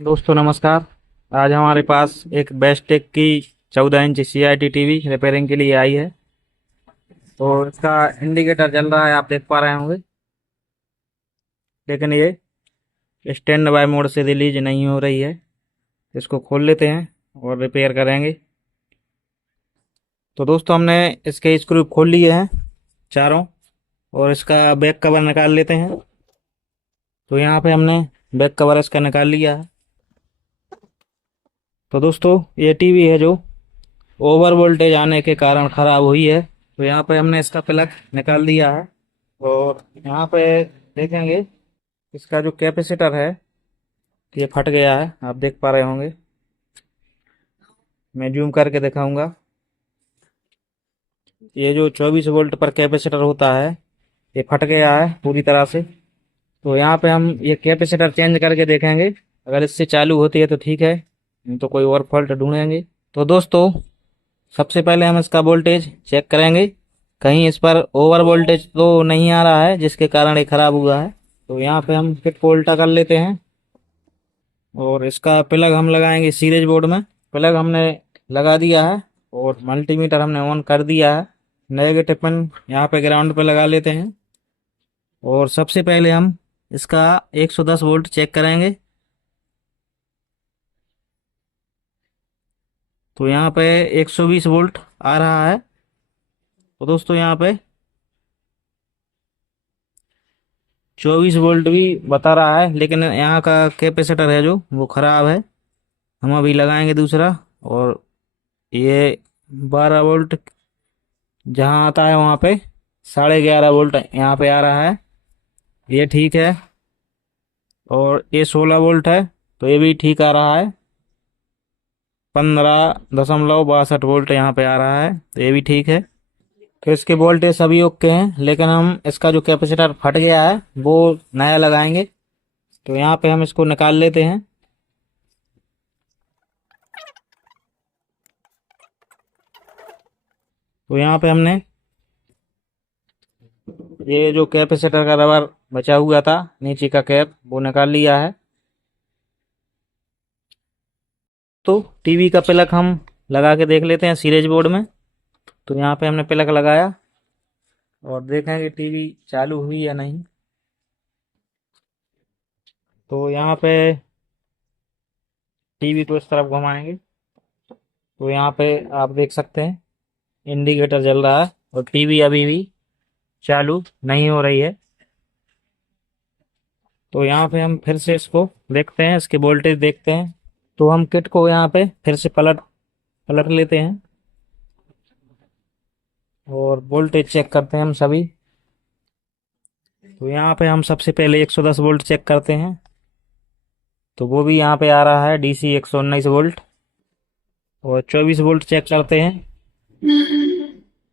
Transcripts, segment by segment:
दोस्तों नमस्कार। आज हमारे पास एक बेस्टेक की 14 इंच CRT टीवी रिपेयरिंग के लिए आई है। तो इसका इंडिकेटर जल रहा है, आप देख पा रहे होंगे, लेकिन ये स्टैंड बाय मोड से रिलीज नहीं हो रही है। इसको खोल लेते हैं और रिपेयर करेंगे। तो दोस्तों हमने इसके स्क्रू खोल लिए हैं चारों, और इसका बैक कवर निकाल लेते हैं। तो यहाँ पे हमने बैक कवर इसका निकाल लिया है। तो दोस्तों ये टीवी है जो ओवर वोल्टेज आने के कारण ख़राब हुई है। तो यहाँ पे हमने इसका प्लग निकाल दिया है, और यहाँ पे देखेंगे इसका जो कैपेसिटर है ये फट गया है, आप देख पा रहे होंगे। मैं जूम करके दिखाऊंगा। ये जो 24 वोल्ट पर कैपेसिटर होता है ये फट गया है पूरी तरह से। तो यहाँ पे हम ये कैपेसिटर चेंज करके देखेंगे, अगर इससे चालू होती है तो ठीक है, नहीं तो कोई और फॉल्ट ढूंढेंगे। तो दोस्तों सबसे पहले हम इसका वोल्टेज चेक करेंगे, कहीं इस पर ओवर वोल्टेज तो नहीं आ रहा है जिसके कारण ये खराब हुआ है। तो यहाँ पे हम फिट को उल्टा कर लेते हैं, और इसका प्लग हम लगाएंगे सीरीज बोर्ड में। प्लग हमने लगा दिया है और मल्टीमीटर हमने ऑन कर दिया है। नेगेटिव पिन यहाँ पे ग्राउंड पे लगा लेते हैं, और सबसे पहले हम इसका 110 वोल्ट चेक करेंगे। तो यहाँ पे 120 वोल्ट आ रहा है। तो दोस्तों यहाँ पे 24 वोल्ट भी बता रहा है, लेकिन यहाँ का कैपेसिटर है जो वो ख़राब है। हम अभी लगाएंगे दूसरा, और ये 12 वोल्ट जहाँ आता है वहाँ पे 11.5 वोल्ट यहाँ पे आ रहा है, ये ठीक है। और ये 16 वोल्ट है, तो ये भी ठीक आ रहा है। 15.62 वोल्ट यहाँ पे आ रहा है, तो ये भी ठीक है। तो इसके वोल्टेज सभी ओके हैं, लेकिन हम इसका जो कैपेसिटर फट गया है वो नया लगाएंगे। तो यहाँ पे हम इसको निकाल लेते हैं। तो यहाँ पे हमने ये जो कैपेसिटर का रबर बचा हुआ था नीचे का कैप वो निकाल लिया है। तो टीवी का प्लग हम लगा के देख लेते हैं सीरीज बोर्ड में। तो यहाँ पे हमने प्लग लगाया, और देखेंगे टीवी चालू हुई या नहीं। तो यहाँ पे टीवी को इस तरफ घुमाएंगे, तो यहाँ पे आप देख सकते हैं इंडिकेटर जल रहा है, और टीवी अभी भी चालू नहीं हो रही है। तो यहाँ पे हम फिर से इसको देखते हैं, इसके वोल्टेज देखते हैं। तो हम किट को यहाँ पे फिर से पलट पलट लेते हैं, और वोल्टेज चेक करते हैं हम सभी। तो यहाँ पे हम सबसे पहले 110 वोल्ट चेक करते हैं। तो वो भी यहाँ पे आ रहा है DC 119 वोल्ट। और 24 वोल्ट चेक करते हैं,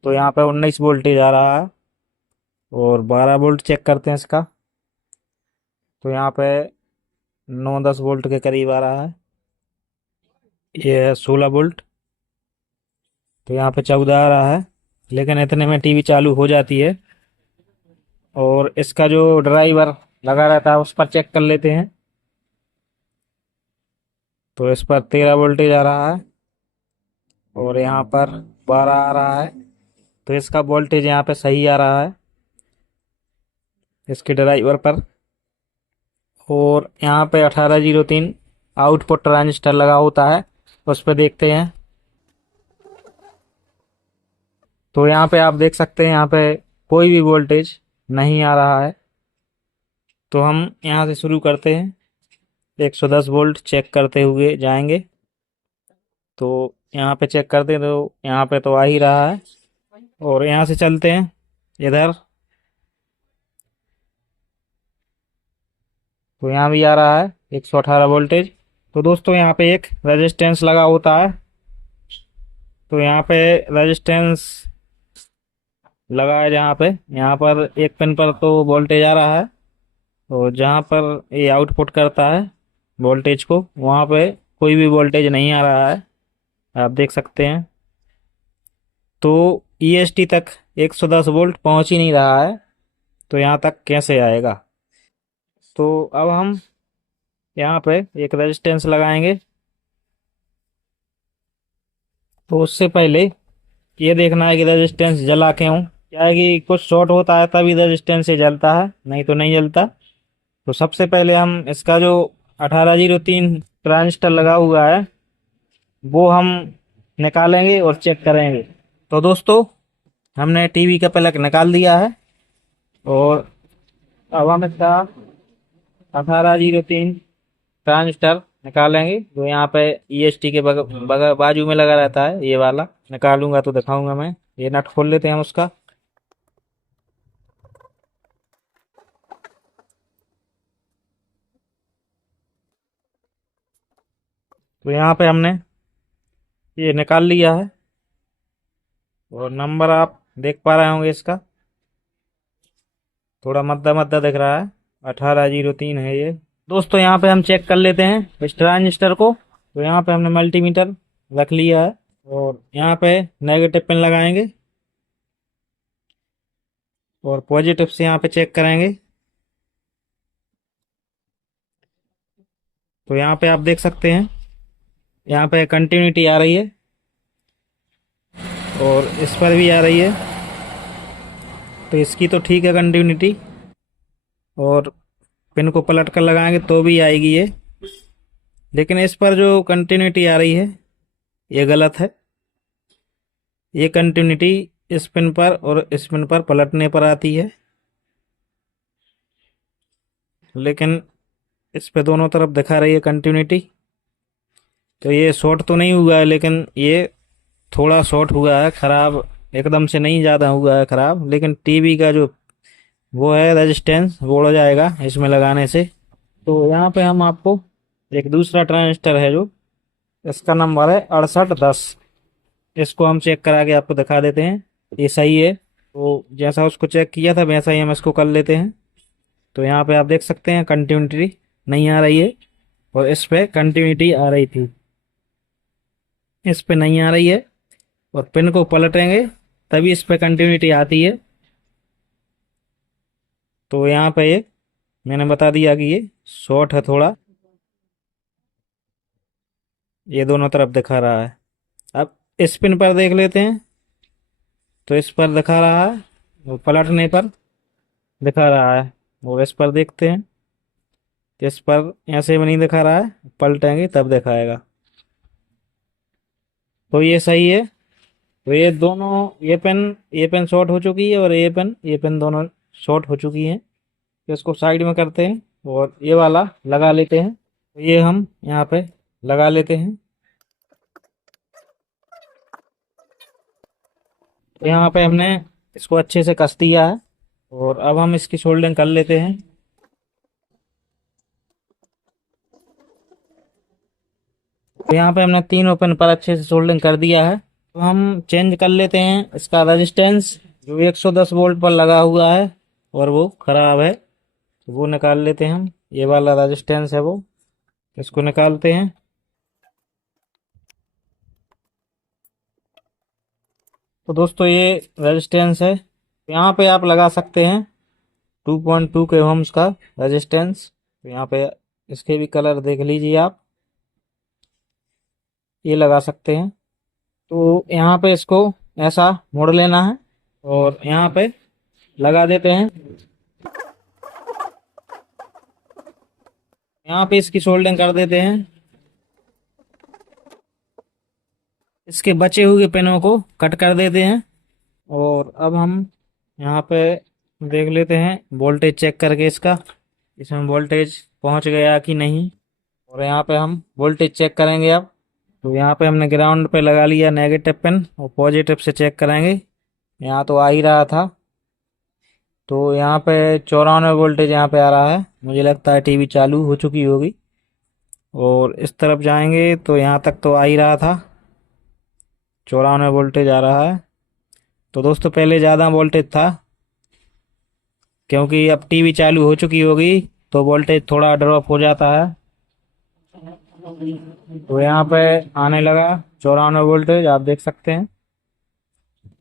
तो यहाँ पे 19 वोल्टेज आ रहा है। और 12 वोल्ट चेक करते हैं इसका, तो यहाँ पे 9-10 वोल्ट के करीब आ रहा है। ये है 16 वोल्ट, तो यहाँ पे 14 आ रहा है, लेकिन इतने में टीवी चालू हो जाती है। और इसका जो ड्राइवर लगा रहता है उस पर चेक कर लेते हैं। तो इस पर 13 वोल्टेज आ रहा है, और यहाँ पर 12 आ रहा है। तो इसका वोल्टेज यहाँ पे सही आ रहा है इसके ड्राइवर पर। और यहाँ पे 1803 आउटपुट ट्रांजिस्टर लगा होता है, उस पर देखते हैं। तो यहाँ पे आप देख सकते हैं यहाँ पे कोई भी वोल्टेज नहीं आ रहा है। तो हम यहाँ से शुरू करते हैं, 110 वोल्ट चेक करते हुए जाएंगे। तो यहाँ पे चेक करते हैं, तो यहाँ पे तो आ ही रहा है। और यहाँ से चलते हैं इधर, तो यहाँ भी आ रहा है 118 वोल्टेज। तो दोस्तों यहाँ पे एक रेजिस्टेंस लगा होता है, तो यहाँ पे रेजिस्टेंस लगा है जहाँ पे, यहाँ पर एक पिन पर तो वोल्टेज आ रहा है, और जहाँ पर ये आउटपुट करता है वोल्टेज को वहाँ पे कोई भी वोल्टेज नहीं आ रहा है, आप देख सकते हैं। तो EST तक 110 वोल्ट पहुँच ही नहीं रहा है, तो यहाँ तक कैसे आएगा। तो अब हम यहाँ पे एक रेजिस्टेंस लगाएंगे। तो उससे पहले ये देखना है कि रेजिस्टेंस जला क्यों। क्या है कि कुछ शॉर्ट होता है तभी रेजिस्टेंस ये जलता है, नहीं तो नहीं जलता। तो सबसे पहले हम इसका जो 1803 ट्रांजिस्टर लगा हुआ है वो हम निकालेंगे और चेक करेंगे। तो दोस्तों, हमने टीवी का प्लग निकाल दिया है और अब हम इसका 1803 ट्रांजिस्टर निकालेंगे जो यहाँ पे ईएसटी के बाजू में लगा रहता है, ये वाला निकालूंगा तो दिखाऊंगा मैं। ये नट खोल लेते हैं हम उसका। तो यहाँ पे हमने ये निकाल लिया है और नंबर आप देख पा रहे होंगे इसका, थोड़ा मद्दा मद्दा दिख रहा है, 1803 है ये। दोस्तों यहाँ पे हम चेक कर लेते हैं इस ट्रांजिस्टर को। तो यहाँ पे हमने मल्टीमीटर रख लिया है और यहाँ पे नेगेटिव पिन लगाएंगे और पॉजिटिव से यहाँ पे चेक करेंगे। तो यहाँ पे आप देख सकते हैं यहाँ पे कंटिन्यूटी आ रही है और इस पर भी आ रही है। तो इसकी तो ठीक है कंटिन्यूटी, और पिन को पलट कर लगाएंगे तो भी आएगी ये। लेकिन इस पर जो कंटिन्यूटी आ रही है ये गलत है। ये कंटिन्यूटी इस पिन पर और इस पिन पर पलटने पर आती है, लेकिन इस पे दोनों तरफ दिखा रही है कंटिन्यूटी। तो ये शॉर्ट तो नहीं हुआ है, लेकिन ये थोड़ा शॉर्ट हुआ है, खराब एकदम से नहीं, ज़्यादा हुआ है खराब। लेकिन टीवी का जो वो है रेजिस्टेंस वो उड़ जाएगा इसमें लगाने से। तो यहाँ पे हम आपको एक दूसरा ट्रांजिस्टर है जो इसका नंबर है 6810, इसको हम चेक करा के आपको दिखा देते हैं। ये सही है, तो जैसा उसको चेक किया था वैसा ही हम इसको कर लेते हैं। तो यहाँ पे आप देख सकते हैं कंटिन्यूटी नहीं आ रही है और इस पे कंटिन्यूटी आ रही थी, इस पे नहीं आ रही है। और पिन को पलटेंगे तभी इस पे कंटिन्यूटी आती है। तो यहाँ पे ये मैंने बता दिया कि ये शॉर्ट है थोड़ा, ये दोनों तरफ दिखा रहा है। अब इस पिन पर देख लेते हैं। तो इस पर दिखा रहा है, वो पलटने पर दिखा रहा है। वो इस पर देखते हैं, तो इस पर ऐसे भी नहीं दिखा रहा है, पलटेंगे तब दिखाएगा। तो ये सही है। तो ये दोनों, ये पेन शॉर्ट हो चुकी है और ये पेन दोनों शॉर्ट हो चुकी हैं। तो इसको साइड में करते हैं और ये वाला लगा लेते हैं। तो ये हम यहाँ पे लगा लेते हैं। तो यहाँ पे हमने इसको अच्छे से कस दिया है और अब हम इसकी सोल्डरिंग कर लेते हैं। तो यहाँ पे हमने तीनों पिन पर अच्छे से सोल्डरिंग कर दिया है। तो हम चेंज कर लेते हैं इसका रेजिस्टेंस, जो 110 वोल्ट पर लगा हुआ है और वो खराब है, तो वो निकाल लेते हैं हम। ये वाला रेजिस्टेंस है वो, इसको निकालते हैं। तो दोस्तों ये रेजिस्टेंस है, यहाँ पे आप लगा सकते हैं 2.2 के ओम्स का रेजिस्टेंस। तो यहाँ पे इसके भी कलर देख लीजिए आप, ये लगा सकते हैं। तो यहाँ पे इसको ऐसा मोड़ लेना है और यहाँ पे लगा देते हैं। यहाँ पे इसकी सोल्डिंग कर देते हैं। इसके बचे हुए पिनों को कट कर देते हैं और अब हम यहाँ पे देख लेते हैं वोल्टेज चेक करके इसका, इसमें वोल्टेज पहुँच गया कि नहीं। और यहाँ पे हम वोल्टेज चेक करेंगे अब। तो यहाँ पे हमने ग्राउंड पे लगा लिया नेगेटिव पिन और पॉजिटिव से चेक करेंगे। यहाँ तो आ ही रहा था, तो यहाँ पे 94 वोल्टेज यहाँ पे आ रहा है। मुझे लगता है टीवी चालू हो चुकी होगी। और इस तरफ जाएंगे तो यहाँ तक तो आ ही रहा था, 94 वोल्टेज आ रहा है। तो दोस्तों पहले ज़्यादा वोल्टेज था, क्योंकि अब टीवी चालू हो चुकी होगी तो वोल्टेज थोड़ा ड्रॉप हो जाता है। तो यहाँ पे आने लगा 94 वोल्टेज, आप देख सकते हैं।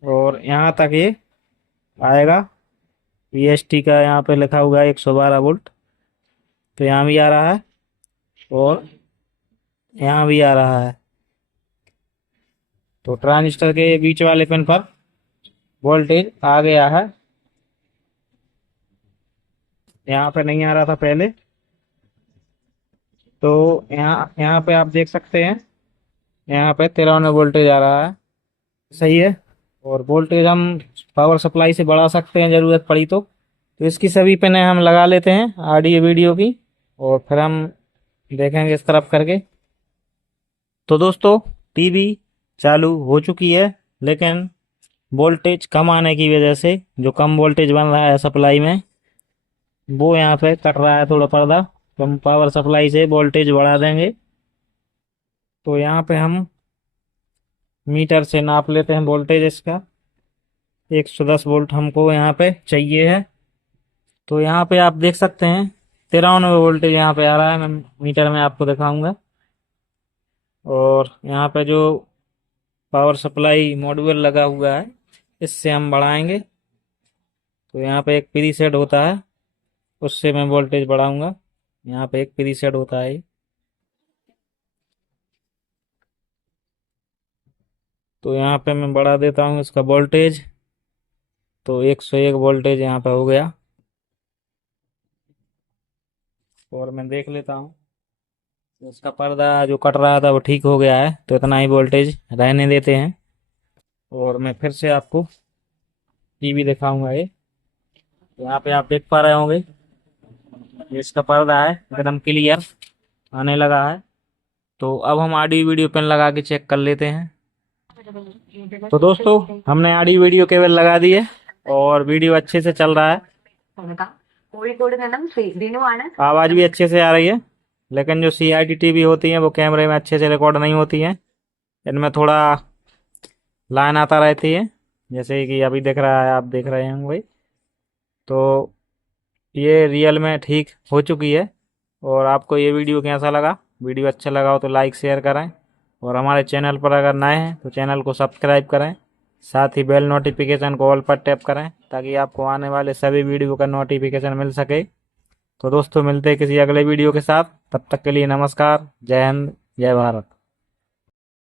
और यहाँ तक ये आएगा, वीएसटी का यहाँ पे लिखा हुआ है 112 वोल्ट, तो यहाँ भी आ रहा है। और यहाँ भी आ रहा है। तो ट्रांजिस्टर के बीच वाले पिन पर वोल्टेज आ गया है। यहाँ पे नहीं आ रहा था पहले। तो यहाँ यहाँ पे आप देख सकते हैं, यहाँ पे 93 वोल्टेज आ रहा है। सही है। और वोल्टेज हम पावर सप्लाई से बढ़ा सकते हैं जरूरत पड़ी तो इसकी सभी पिनें हम लगा लेते हैं ऑडियो वीडियो की, और फिर हम देखेंगे इस तरफ करके। तो दोस्तों, टीवी चालू हो चुकी है, लेकिन वोल्टेज कम आने की वजह से, जो कम वोल्टेज बन रहा है सप्लाई में, वो यहाँ पे कट रहा है थोड़ा पर्दा। तो हम पावर सप्लाई से वोल्टेज बढ़ा देंगे। तो यहाँ पे हम मीटर से नाप लेते हैं वोल्टेज इसका। 110 वोल्ट हमको यहाँ पे चाहिए है। तो यहाँ पे आप देख सकते हैं 93 वोल्टेज यहाँ पे आ रहा है। मैं मीटर में आपको दिखाऊंगा। और यहाँ पे जो पावर सप्लाई मॉड्यूल लगा हुआ है, इससे हम बढ़ाएंगे। तो यहाँ पे एक प्रीसेट होता है, उससे मैं वोल्टेज बढ़ाऊंगा। यहाँ पे एक प्रीसेट होता है। तो यहाँ पे मैं बढ़ा देता हूँ इसका वोल्टेज। तो 101 वोल्टेज यहाँ पे हो गया। और मैं देख लेता हूँ, इसका पर्दा जो कट रहा था वो ठीक हो गया है। तो इतना ही वोल्टेज रहने देते हैं। और मैं फिर से आपको टीवी दिखाऊंगा। ये यहाँ पे आप देख पा रहे होंगे, ये इसका पर्दा है, एकदम क्लियर आने लगा है। तो अब हम ऑडियो वीडियो पेन लगा के चेक कर लेते हैं। तो दोस्तों, हमने ऑडियो वीडियो केबल लगा दी है और वीडियो अच्छे से चल रहा है। आवाज भी अच्छे से आ रही है। लेकिन जो CRT टीवी होती है वो कैमरे में अच्छे से रिकॉर्ड नहीं होती है। इनमें थोड़ा लाइन आता रहती है, जैसे कि अभी दिख रहा है, आप देख रहे हैं भाई। तो ये रियल में ठीक हो चुकी है। और आपको ये वीडियो कैसा लगा? वीडियो अच्छा लगा हो तो लाइक शेयर करें। और हमारे चैनल पर अगर नए हैं तो चैनल को सब्सक्राइब करें। साथ ही बेल नोटिफिकेशन को ऑल पर टैप करें, ताकि आपको आने वाले सभी वीडियो का नोटिफिकेशन मिल सके। तो दोस्तों, मिलते हैं किसी अगले वीडियो के साथ। तब तक के लिए नमस्कार। जय हिंद, जय भारत।